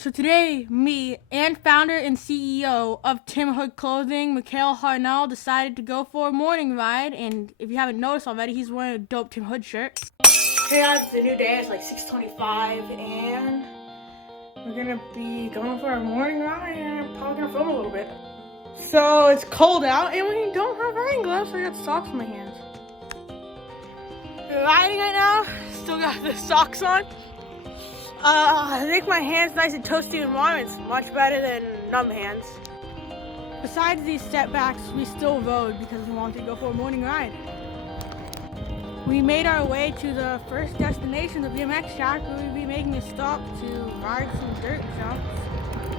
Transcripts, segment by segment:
So today, me and founder and CEO of Tim Hood Clothing, Mikhail Harnell, decided to go for a morning ride. And if you haven't noticed already, he's wearing a dope Tim Hood shirt. Hey guys, it's a new day. It's like 6:25, and we're gonna be going for a morning ride, and I'm probably gonna film a little bit. So it's cold out, and we don't have rain gloves, so I got socks in my hands. We're riding right now. Still got the socks on. I think my hands nice and toasty and warm. It's much better than numb hands. Besides these setbacks, we still rode because we wanted to go for a morning ride. We made our way to the first destination, the BMX track, where we'd be making a stop to ride some dirt jumps.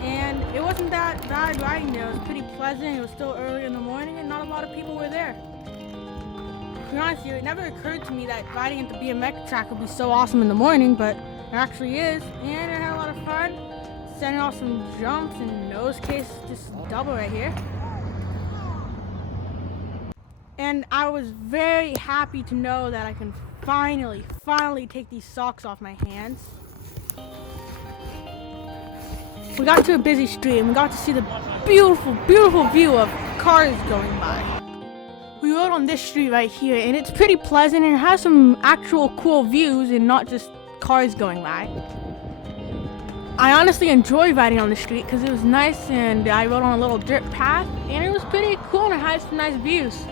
And it wasn't that bad riding there. It was pretty pleasant. It was still early in the morning and not a lot of people were there. To be honest with you, it never occurred to me that riding at the BMX track would be so awesome in the morning, but it actually is, and I had a lot of fun setting off some jumps and nose case just double right here. And I was very happy to know that I can finally take these socks off my hands. We got to a busy street and we got to see the beautiful view of cars going by. We rode on this street right here, and it's pretty pleasant and it has some actual cool views and not just cars going by. I honestly enjoyed riding on the street because it was nice, and I rode on a little dirt path and it was pretty cool and it had some nice views.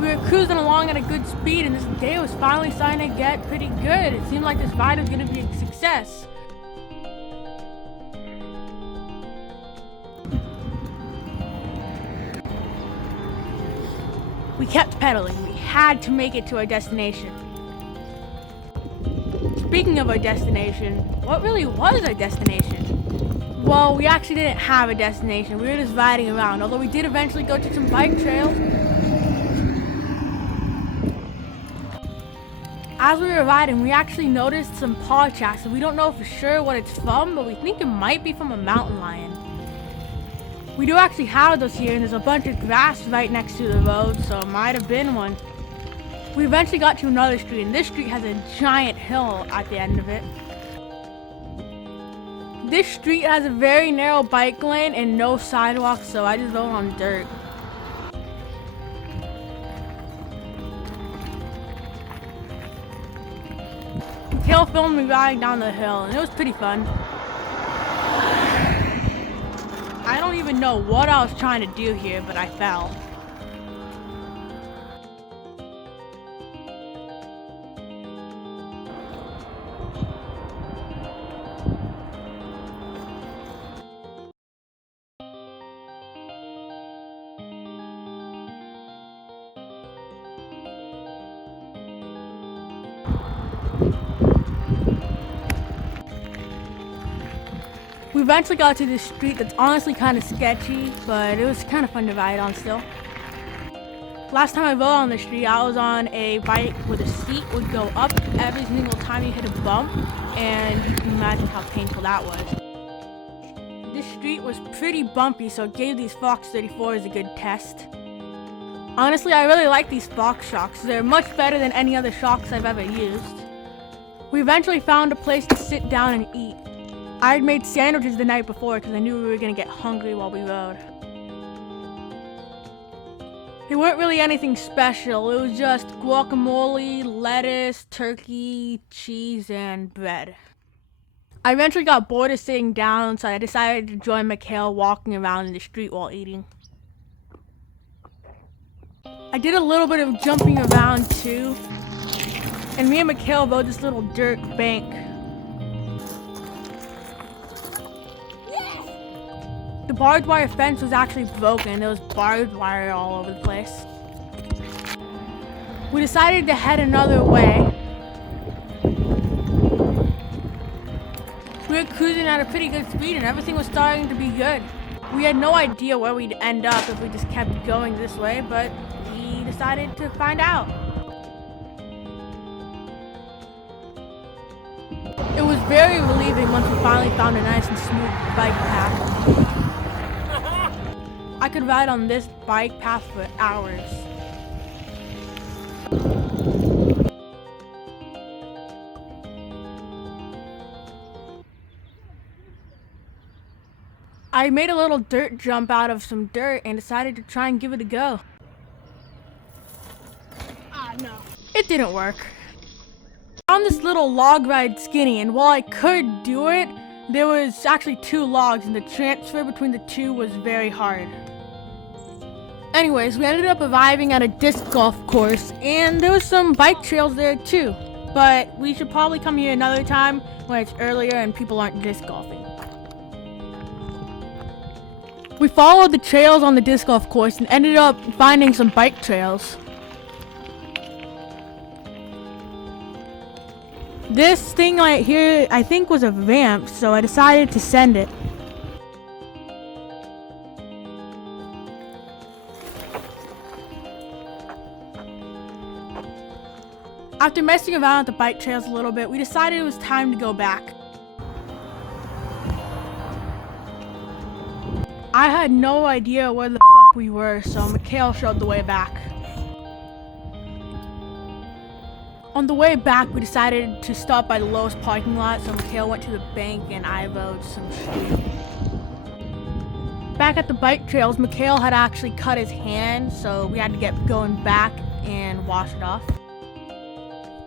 We were cruising along at a good speed, and this day was finally starting to get pretty good. It seemed like this ride was going to be a success. We kept pedaling. We had to make it to our destination. Speaking of our destination, what really was our destination? Well, we actually didn't have a destination. We were just riding around, although we did eventually go to some bike trails. As we were riding, we actually noticed some paw tracks, and we don't know for sure what it's from, but we think it might be from a mountain lion. We do actually have those here, and there's a bunch of grass right next to the road, so it might have been one. We eventually got to another street, and this street has a giant hill at the end of it. This street has a very narrow bike lane and no sidewalk, so I just rode on dirt. Mikhail filmed me riding down the hill, and it was pretty fun. I don't even know what I was trying to do here, but I fell. We eventually got to this street that's honestly kind of sketchy, but it was kind of fun to ride on still. Last time I rode on the street, I was on a bike where the seat would go up every single time you hit a bump, and you can imagine how painful that was. This street was pretty bumpy, so it gave these Fox 34s a good test. Honestly, I really like these Fox shocks. They're much better than any other shocks I've ever used. We eventually found a place to sit down and eat. I had made sandwiches the night before because I knew we were going to get hungry while we rode. They weren't really anything special. It was just guacamole, lettuce, turkey, cheese, and bread. I eventually got bored of sitting down, so I decided to join Mikhail walking around in the street while eating. I did a little bit of jumping around too, and me and Mikhail rode this little dirt bank. The barbed wire fence was actually broken. There was barbed wire all over the place. We decided to head another way. We were cruising at a pretty good speed and everything was starting to be good. We had no idea where we'd end up if we just kept going this way, but we decided to find out. It was very relieving once we finally found a nice and smooth bike path. I could ride on this bike path for hours. I made a little dirt jump out of some dirt and decided to try and give it a go. No. It didn't work. I found this little log ride skinny, and while I could do it, there was actually 2 logs and the transfer between the 2 was very hard. Anyways, we ended up arriving at a disc golf course and there was some bike trails there too. But we should probably come here another time when it's earlier and people aren't disc golfing. We followed the trails on the disc golf course and ended up finding some bike trails. This thing right here, I think was a ramp, so I decided to send it. After messing around with the bike trails a little bit, we decided it was time to go back. I had no idea where the fuck we were, so Mikhail showed the way back. On the way back, we decided to stop by the lowest parking lot, so Mikhail went to the bank and I rode some shit. Back at the bike trails, Mikhail had actually cut his hand, so we had to get going back and wash it off.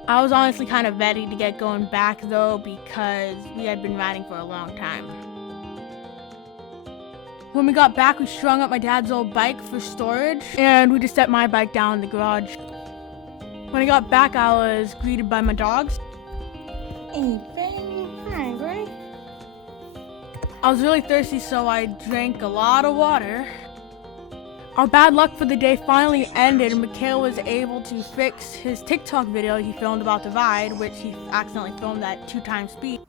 I was honestly kind of ready to get going back though, because we had been riding for a long time. When we got back, we strung up my dad's old bike for storage, and we just set my bike down in the garage. When I got back, I was greeted by my dogs. Anything? Hi, buddy. I was really thirsty, so I drank a lot of water. Our bad luck for the day finally ended, and Mikhail was able to fix his TikTok video he filmed about the ride, which he accidentally filmed at 2 times speed.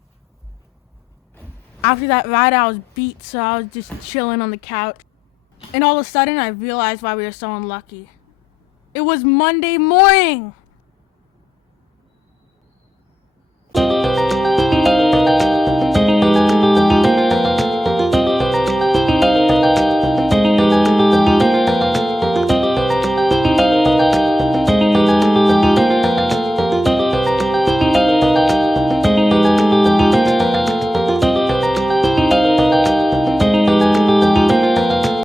After that ride, I was beat, so I was just chilling on the couch. And all of a sudden, I realized why we were so unlucky. It was Monday morning!